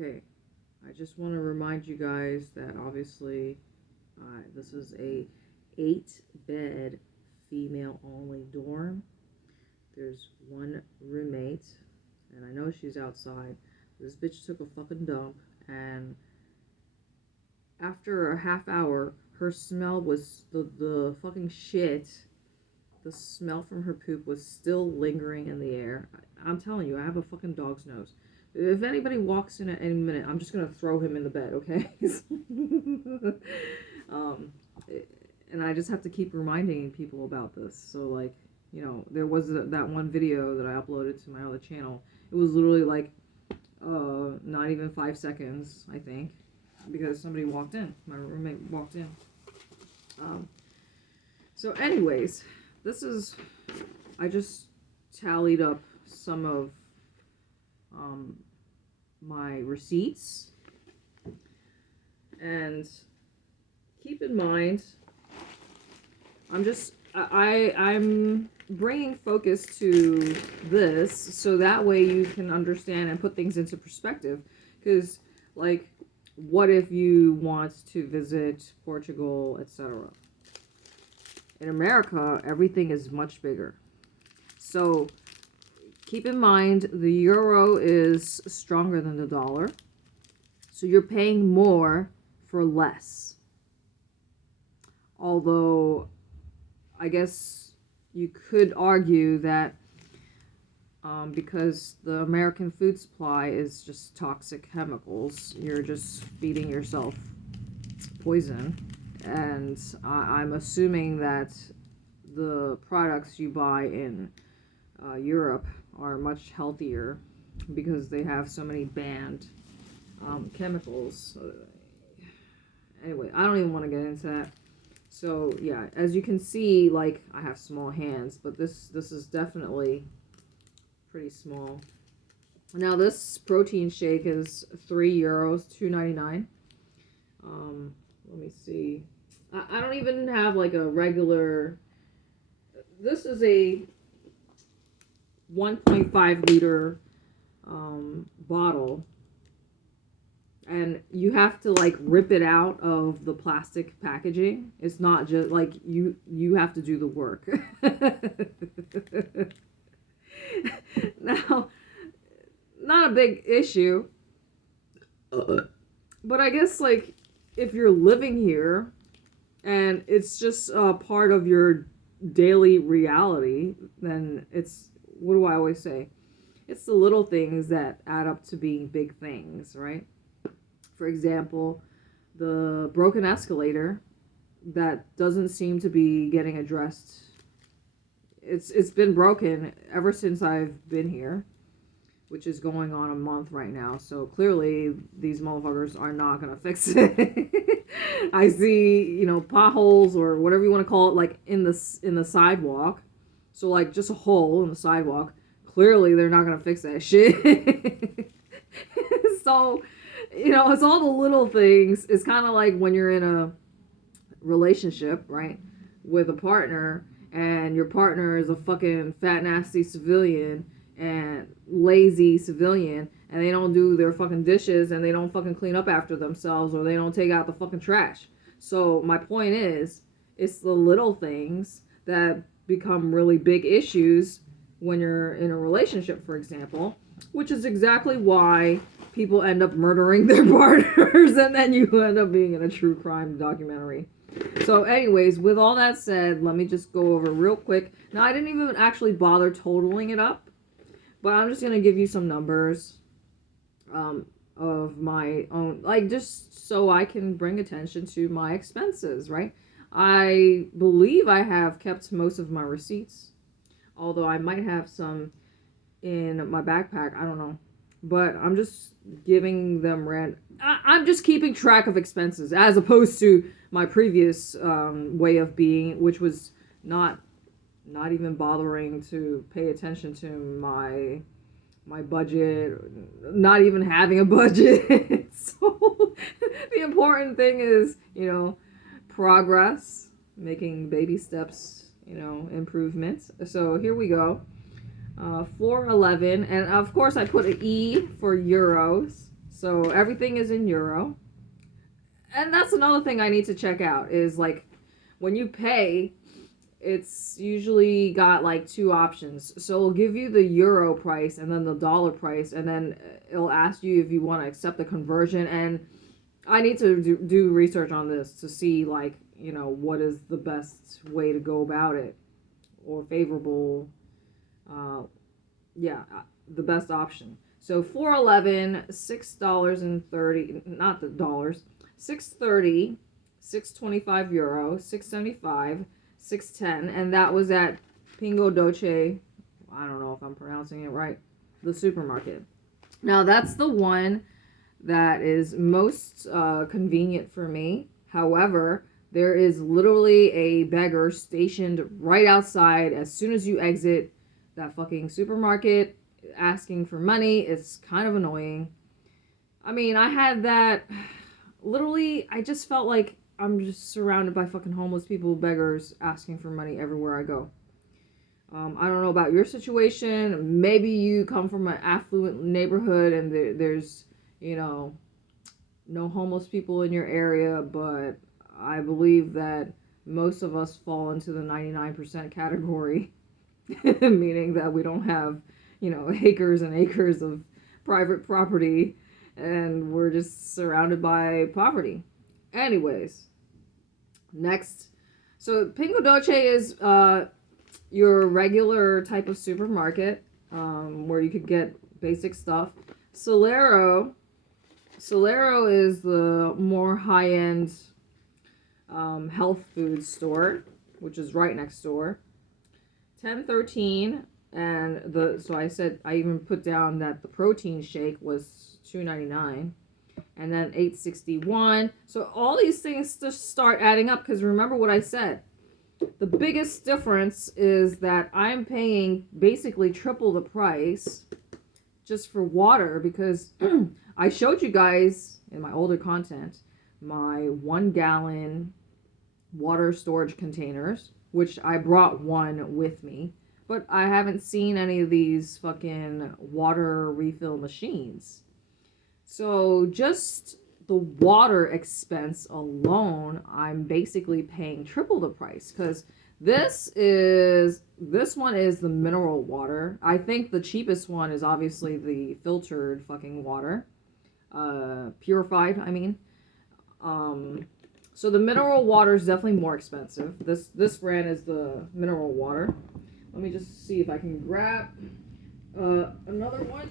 Okay, I just want to remind you guys that obviously this is a 8-bed female only dorm. There's one roommate, and I know she's outside. This bitch took a fucking dump, and after a half hour, her smell was the fucking shit. The smell from her poop was still lingering in the air. I'm telling you, I have a fucking dog's nose. If anybody walks in at any minute, I'm just gonna throw him in the bed, okay? um, and I just have to keep reminding people about this. So, like, there was that one video that I uploaded to my other channel. It was literally like, not even 5 seconds, I think, because somebody walked in. My roommate walked in. So, anyways, I just tallied up some of my receipts, and keep in mind, I'm bringing focus to this so that way you can understand and put things into perspective, because, like, what if you want to visit Portugal, etc.? In America, everything is much bigger. So keep in mind, the euro is stronger than the dollar. So you're paying more for less. Although, I guess you could argue that because the American food supply is just toxic chemicals, you're just feeding yourself poison. And I'm assuming that the products you buy in Europe are much healthier because they have so many banned chemicals. Anyway, I don't even want to get into that. So yeah, as you can see, like, I have small hands, but this is definitely pretty small. Now this protein shake is €3, $2.99. Let me see. I don't even have like a regular. This is a 1.5 liter bottle, and you have to like rip it out of the plastic packaging. It's not just like you have to do the work. Now, not a big issue, but I guess, like, if you're living here and it's just part of your daily reality, then it's, what do I always say? It's the little things that add up to being big things, right? For example, the broken escalator that doesn't seem to be getting addressed. It's been broken ever since I've been here, which is going on a month right now. So clearly these motherfuckers are not gonna fix it. I see, potholes or whatever you want to call it, like in the sidewalk. So like just a hole in the sidewalk. Clearly they're not gonna fix that shit. So, it's all the little things. It's kind of like when you're in a relationship, right, with a partner, and your partner is a fucking fat nasty civilian and lazy civilian, and they don't do their fucking dishes, and they don't fucking clean up after themselves, or they don't take out the fucking trash. So my point is, it's the little things that become really big issues when you're in a relationship, for example, which is exactly why people end up murdering their partners, and then you end up being in a true crime documentary. So anyways, with all that said, let me just go over real quick. Now, I didn't even actually bother totaling it up, but I'm just going to give you some numbers of my own, like, just so I can bring attention to my expenses, right? I believe I have kept most of my receipts, although I might have some in my backpack. I don't know. But I'm just giving them I'm just keeping track of expenses, as opposed to my previous way of being, which was not even bothering to pay attention to my budget, not even having a budget. So the important thing is, progress, making baby steps, improvements. So here we go. 411, and of course I put an E for euros. So everything is in euro. And that's another thing I need to check out is like when you pay, it's usually got like two options. So it'll give you the euro price and then the dollar price, and then it'll ask you if you want to accept the conversion. And I need to do research on this to see like, what is the best way to go about it, or favorable, uh, yeah, the best option. So 411, $6.30, not the dollars, 630, 625 euro, 675, 610, and that was at Pingo Doce. I don't know if I'm pronouncing it right. The supermarket. Now that's the one that is most convenient for me. However, there is literally a beggar stationed right outside as soon as you exit that fucking supermarket asking for money. It's kind of annoying. I mean, I had that literally, I just felt like I'm just surrounded by fucking homeless people, beggars asking for money everywhere I go. I don't know about your situation. Maybe you come from an affluent neighborhood and there's, no homeless people in your area, but I believe that most of us fall into the 99% category, meaning that we don't have, acres and acres of private property and we're just surrounded by poverty. Anyways, next. So Pingo Doce is your regular type of supermarket where you could get basic stuff. Solero is the more high-end health food store, which is right next door. 1013, and so I even put down that the protein shake was $2.99, and then 861. So all these things just start adding up, because remember what I said. The biggest difference is that I'm paying basically triple the price just for water, because I showed you guys in my older content my 1 gallon water storage containers, which I brought one with me, but I haven't seen any of these fucking water refill machines. So just the water expense alone, I'm basically paying triple the price, because this one is the mineral water. I think the cheapest one is obviously the filtered fucking water, purified, I mean. So the mineral water is definitely more expensive. This brand is the mineral water. Let me just see if I can grab another one.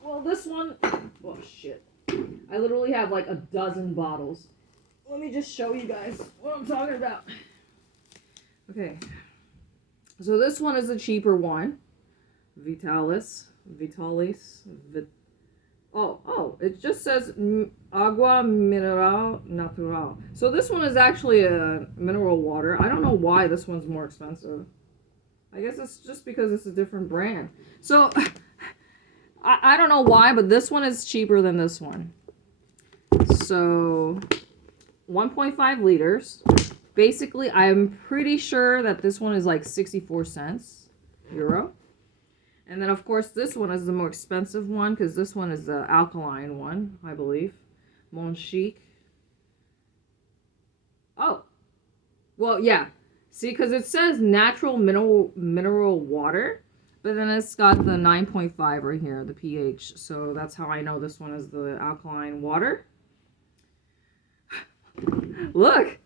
Well, this one, oh shit. I literally have like a dozen bottles. Let me just show you guys what I'm talking about. Okay. So this one is a cheaper one. Vitalis. It just says agua mineral natural. So this one is actually a mineral water. I don't know why this one's more expensive. I guess it's just because it's a different brand. So I don't know why, but this one is cheaper than this one. So 1.5 liters. Basically, I'm pretty sure that this one is like 64 cents euro. And then, of course, this one is the more expensive one, because this one is the alkaline one, I believe. Mon Chic. Oh. Well, yeah. See, because it says natural mineral water, but then it's got the 9.5 right here, the pH. So that's how I know this one is the alkaline water. Look.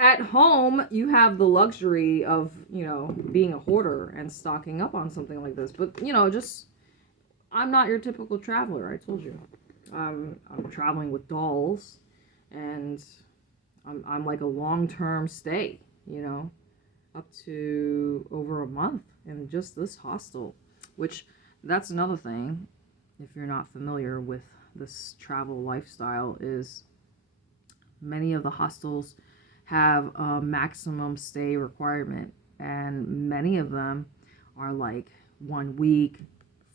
At home, you have the luxury of, being a hoarder and stocking up on something like this. But, I'm not your typical traveler, I told you. I'm traveling with dolls, and I'm like a long-term stay, up to over a month in just this hostel, which that's another thing, if you're not familiar with this travel lifestyle, is many of the hostels have a maximum stay requirement, and many of them are like 1 week,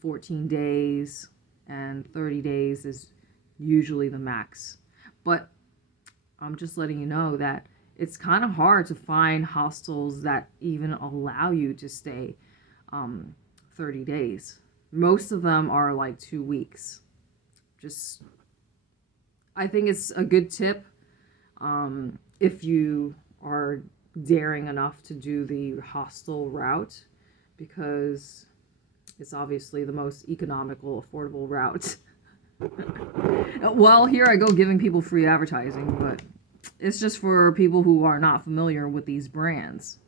14 days, and 30 days is usually the max. But I'm just letting you know that it's kind of hard to find hostels that even allow you to stay 30 days. Most of them are like 2 weeks. Just, I think it's a good tip if you are daring enough to do the hostel route, because it's obviously the most economical, affordable route. Well, here I go giving people free advertising, but it's just for people who are not familiar with these brands.